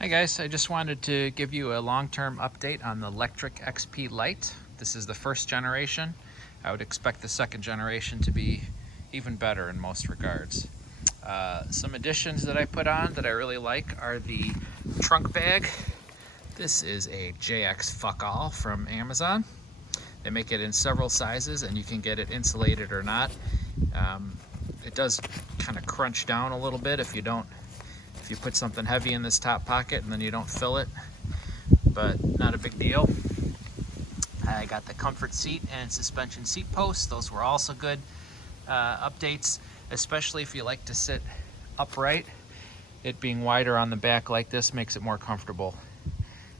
Hi guys, I just wanted to give you a long-term update on the Lectric XP Lite. This is the first generation. I would expect the second generation to be even better in most regards. Some additions that I put on that I really like are the trunk bag. This is a JX Fuck All from Amazon. They make it in several sizes and you can get it insulated or not. It does kind of crunch down a little bit if you put something heavy in this top pocket and then you don't fill it, but not a big deal. I got the comfort seat and suspension seat posts. Those were also good updates, especially if you like to sit upright. It being wider on the back like this makes it more comfortable.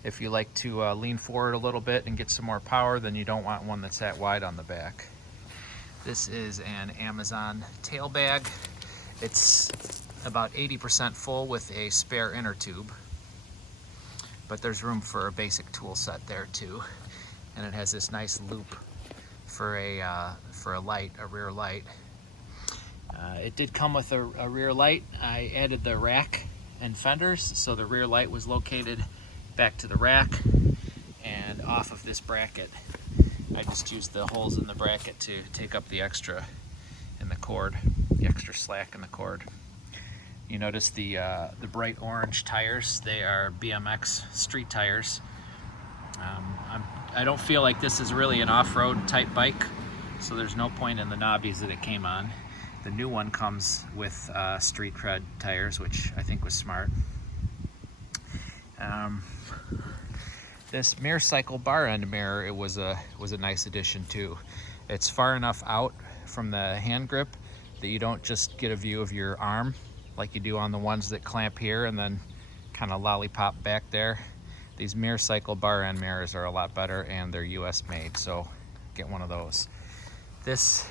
If you like to lean forward a little bit and get some more power, then you don't want one that's that wide on the back. This is an Amazon tail bag. It's about 80% full with a spare inner tube, but there's room for a basic tool set there too. And it has this nice loop for a light, a rear light. It did come with a rear light. I added the rack and fenders, so the rear light was located back to the rack and off of this bracket. I just used the holes in the bracket to take up the extra in the cord, the extra slack in the cord. You notice the bright orange tires. They are BMX street tires. I don't feel like this is really an off-road type bike, so there's no point in the knobbies that it came on. The new one comes with street cred tires, which I think was smart. This mirror cycle bar end mirror, it was a nice addition too. It's far enough out from the hand grip that you don't just get a view of your arm like you do on the ones that clamp here and then kind of lollipop back there. These mirror cycle bar end mirrors are a lot better and they're US made, so get one of those. This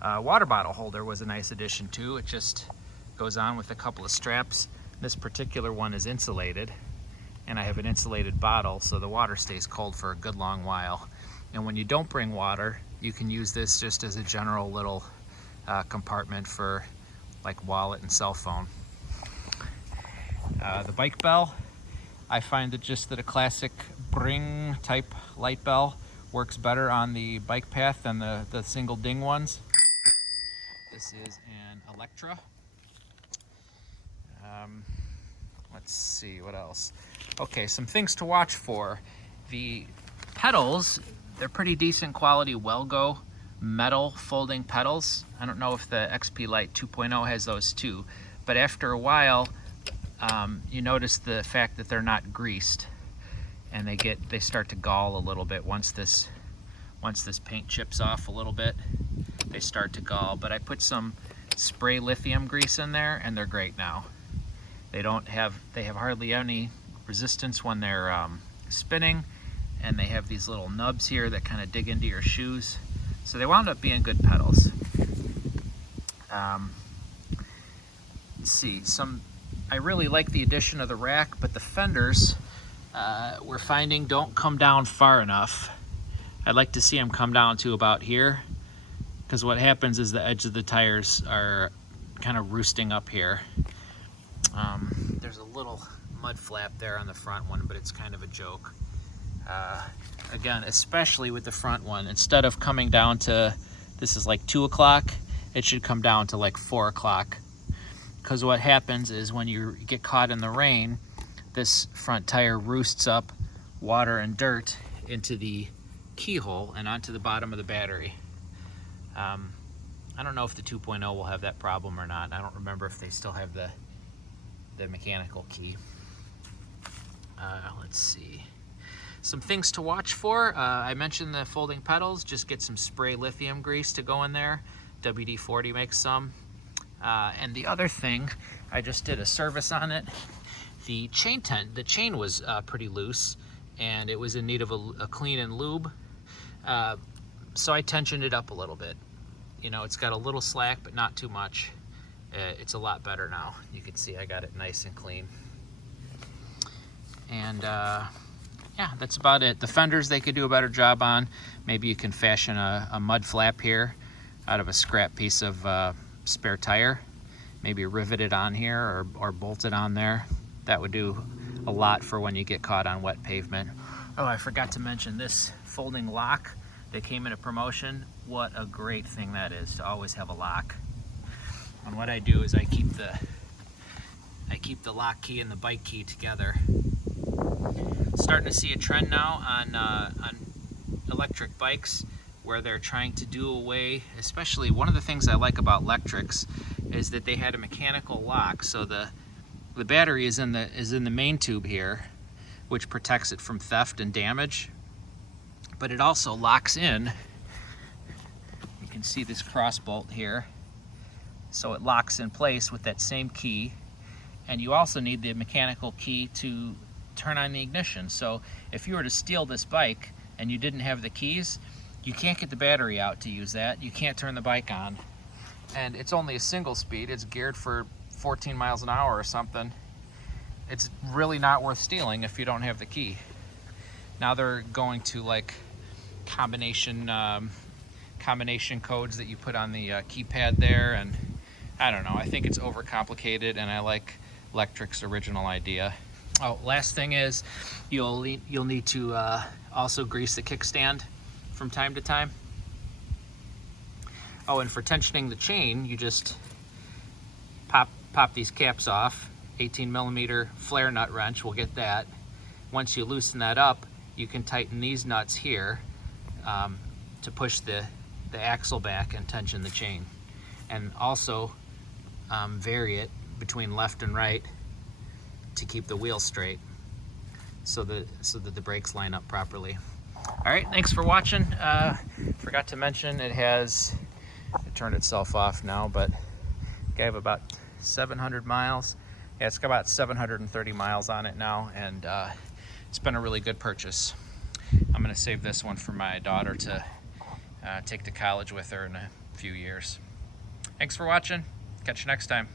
water bottle holder was a nice addition too. It just goes on with a couple of straps. This particular one is insulated and I have an insulated bottle so the water stays cold for a good long while. And when you don't bring water, you can use this just as a general little compartment for like wallet and cell phone. The bike bell, I find that a classic bring type light bell works better on the bike path than the single ding ones. This is an Lectric. Let's see what else. Okay, some things to watch for. The pedals, they're pretty decent quality Welgo metal folding pedals. I don't know if the XP Lite 2.0 has those too, but after a while, you notice the fact that they're not greased, and they start to gall a little bit once this paint chips off a little bit. They start to gall, but I put some spray lithium grease in there, and they're great now. They have hardly any resistance when they're spinning, and they have these little nubs here that kind of dig into your shoes. So they wound up being good pedals. Let's see, I really like the addition of the rack, but the fenders we're finding don't come down far enough. I'd like to see them come down to about here, because what happens is the edge of the tires are kind of roosting up here. There's a little mud flap there on the front one, but it's kind of a joke. Again, especially with the front one, instead of coming down to, this is like 2 o'clock, it should come down to like 4 o'clock. Because what happens is when you get caught in the rain, this front tire roosts up water and dirt into the keyhole and onto the bottom of the battery. I don't know if the 2.0 will have that problem or not. I don't remember if they still have the mechanical key. Let's see. Some things to watch for. I mentioned the folding pedals. Just get some spray lithium grease to go in there. WD-40 makes some. And the other thing, I just did a service on it. The chain was pretty loose, and it was in need of a clean and lube. So I tensioned it up a little bit. You know, it's got a little slack, but not too much. It's a lot better now. You can see I got it nice and clean. And yeah, that's about it. The fenders they could do a better job on. Maybe you can fashion a mud flap here out of a scrap piece of spare tire. Maybe rivet it on here or bolt it on there. That would do a lot for when you get caught on wet pavement. Oh, I forgot to mention this folding lock that came in a promotion. What a great thing that is to always have a lock. And what I do is I keep the lock key and the bike key together. Starting to see a trend now on electric bikes where they're trying to do away, especially one of the things I like about Lectrics is that they had a mechanical lock. So the battery is in the main tube here, which protects it from theft and damage, but it also locks in. You can see this cross bolt here. So it locks in place with that same key, and you also need the mechanical key to turn on the ignition. So if you were to steal this bike and you didn't have the keys, you can't get the battery out to use that. You can't turn the bike on. And it's only a single speed. It's geared for 14 miles an hour or something. It's really not worth stealing if you don't have the key. Now they're going to like combination codes that you put on the keypad there, and I don't know, I think it's overcomplicated, and I like Lectric's original idea. Oh, last thing is you'll need to also grease the kickstand from time to time. Oh, and for tensioning the chain, you just pop these caps off. 18mm flare nut wrench will get that. Once you loosen that up, you can tighten these nuts here to push the axle back and tension the chain, and also vary it between left and right to keep the wheel straight so that the brakes line up properly. All right, thanks for watching. Forgot to mention it turned itself off now, but I have about 700 miles. Yeah, it's got about 730 miles on it now, and it's been a really good purchase. I'm gonna save this one for my daughter to take to college with her in a few years. Thanks for watching. Catch you next time.